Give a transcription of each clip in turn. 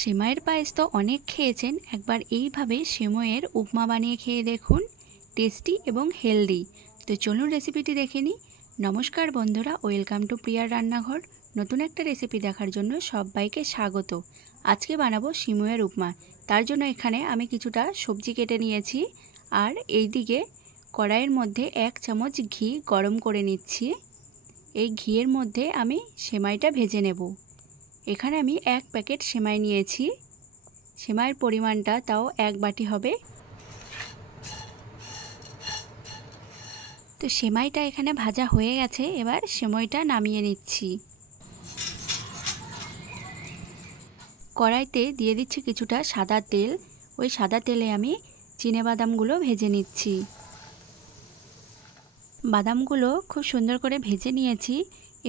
সেমাইয়ের পায়েস তো অনেক খেয়েছেন, একবার এইভাবে সেমাইয়ের উপমা বানিয়ে খেয়ে দেখুন, টেস্টি এবং হেলদি। তো চলুন রেসিপিটি দেখে নিই। নমস্কার বন্ধুরা, ওয়েলকাম টু প্রিয়ার রান্নাঘর। নতুন একটা রেসিপি দেখার জন্য সবাইকে স্বাগত। আজকে বানাবো সেমাইয়ের উপমা। তার জন্য এখানে আমি কিছুটা সবজি কেটে নিয়েছি, আর এইদিকে কড়াইয়ের মধ্যে 1 চামচ ঘি গরম করে নিচ্ছি। এই ঘিয়ের মধ্যে আমি সেমাইটা ভেজে নেব। এখানে আমি 1 প্যাকেট সেমাই নিয়েছি। সেমাইয়ের পরিমাণটা তাও 1 বাটি হবে। তো সেমাইটা এখানে ভাজা হয়ে গেছে, এবার সেমাইটা নামিয়ে নিচ্ছি। কড়াইতে দিয়ে দিচ্ছি কিছুটা সাদা তেল। ওই সাদা তেলে আমি চিনেবাদামগুলো ভেজে নিচ্ছি। বাদামগুলো খুব সুন্দর করে ভেজে নিয়েছি।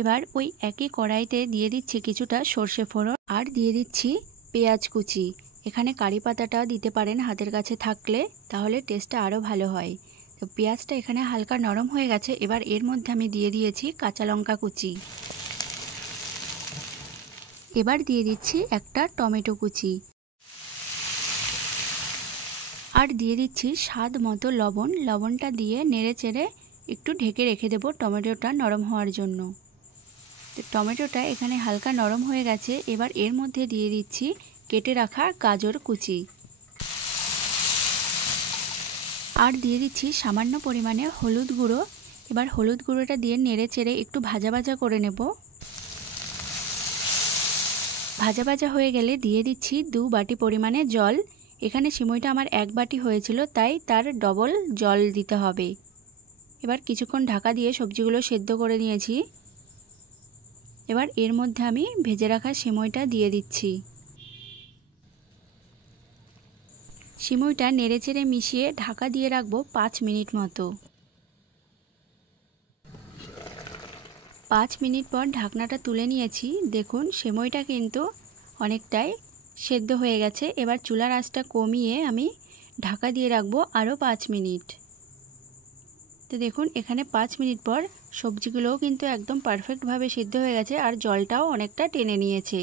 এবার ওই একই কড়াইতে দিয়ে দিচ্ছি কিছুটা সর্ষে ফোড়ন, আর দিয়ে দিচ্ছি পেঁয়াজ কুচি। এখানে কারি পাতাটাও দিতে পারেন হাতের কাছে থাকলে, তাহলে টেস্টটা আরও ভালো হয়। তো পেঁয়াজটা এখানে হালকা নরম হয়ে গেছে। এবার এর মধ্যে আমি দিয়ে দিয়েছি কাঁচা লঙ্কা কুচি। এবার দিয়ে দিচ্ছি একটা টমেটো কুচি, আর দিয়ে দিচ্ছি স্বাদ মতো লবণ। লবণটা দিয়ে নেড়ে চেড়ে একটু ঢেকে রেখে দেবো টমেটোটা নরম হওয়ার জন্য। তো টমেটোটা এখানে হালকা নরম হয়ে গেছে। এবার এর মধ্যে দিয়ে দিচ্ছি কেটে রাখা গাজর কুচি, আর দিয়ে দিচ্ছি সামান্য পরিমাণে হলুদ গুঁড়ো। এবার হলুদ গুঁড়োটা দিয়ে নেড়ে চেড়ে একটু ভাজা ভাজা করে নেব। ভাজা ভাজা হয়ে গেলে দিয়ে দিচ্ছি 2 বাটি পরিমাণে জল। এখানে সেমাইটা আমার 1 বাটি হয়েছিল, তাই তার ডবল জল দিতে হবে। এবার কিছুক্ষণ ঢাকা দিয়ে সবজিগুলো সেদ্ধ করে নিয়েছি। এবার এর মধ্যে আমি ভেজে রাখা সেমাইটা দিয়ে দিচ্ছি। সেমাইটা নেড়েচেড়ে মিশিয়ে ঢাকা দিয়ে রাখবো 5 মিনিট মতো। 5 মিনিট পর ঢাকনাটা তুলে নিয়েছি। দেখুন সেমাইটা কিন্তু অনেকটাই সেদ্ধ হয়ে গেছে। এবার চুলার আঁচটা কমিয়ে আমি ঢাকা দিয়ে রাখবো আরও 5 মিনিট। তো দেখুন এখানে 5 মিনিট পর সবজিগুলোও কিন্তু একদম পারফেক্টভাবে সিদ্ধ হয়ে গেছে, আর জলটাও অনেকটা টেনে নিয়েছে।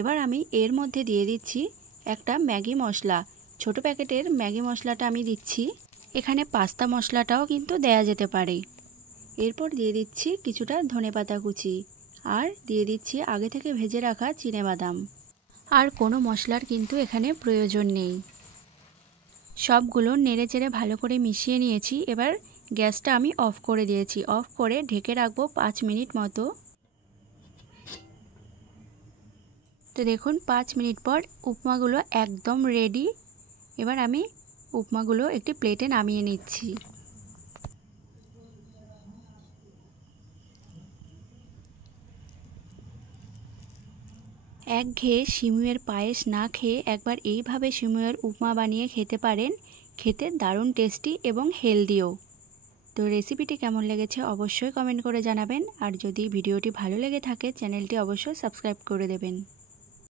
এবার আমি এর মধ্যে দিয়ে দিচ্ছি একটা ম্যাগি মশলা। ছোট প্যাকেটের ম্যাগি মশলাটা আমি দিচ্ছি। এখানে পাস্তা মশলাটাও কিন্তু দেয়া যেতে পারে। এরপর দিয়ে দিচ্ছি কিছুটা ধনেপাতা কুচি, আর দিয়ে দিচ্ছি আগে থেকে ভেজে রাখা চিনেবাদাম। আর কোনো মশলার কিন্তু এখানে প্রয়োজন নেই। সবগুলো নেড়েচেড়ে ভালো করে মিশিয়ে নিয়েছি। এবার গ্যাসটা আমি অফ করে দিয়েছি। অফ করে ঢেকে রাখবো 5 মিনিট মতো। তো দেখুন 5 মিনিট পর উপমাগুলো একদম রেডি। এবার আমি উপমাগুলো একটি প্লেটে নামিয়ে নিচ্ছি। একঘেয়ে সেমাইয়ের পায়েস না খেয়ে একবার এইভাবে সেমাইয়ের উপমা বানিয়ে খেতে পারেন। খেতে দারুণ টেস্টি এবং হেলদিও। তো রেসিপিটি কেমন লেগেছে অবশ্যই কমেন্ট করে জানাবেন, আর যদি ভিডিওটি ভালো লেগে থাকে চ্যানেলটি অবশ্যই সাবস্ক্রাইব করে দেবেন।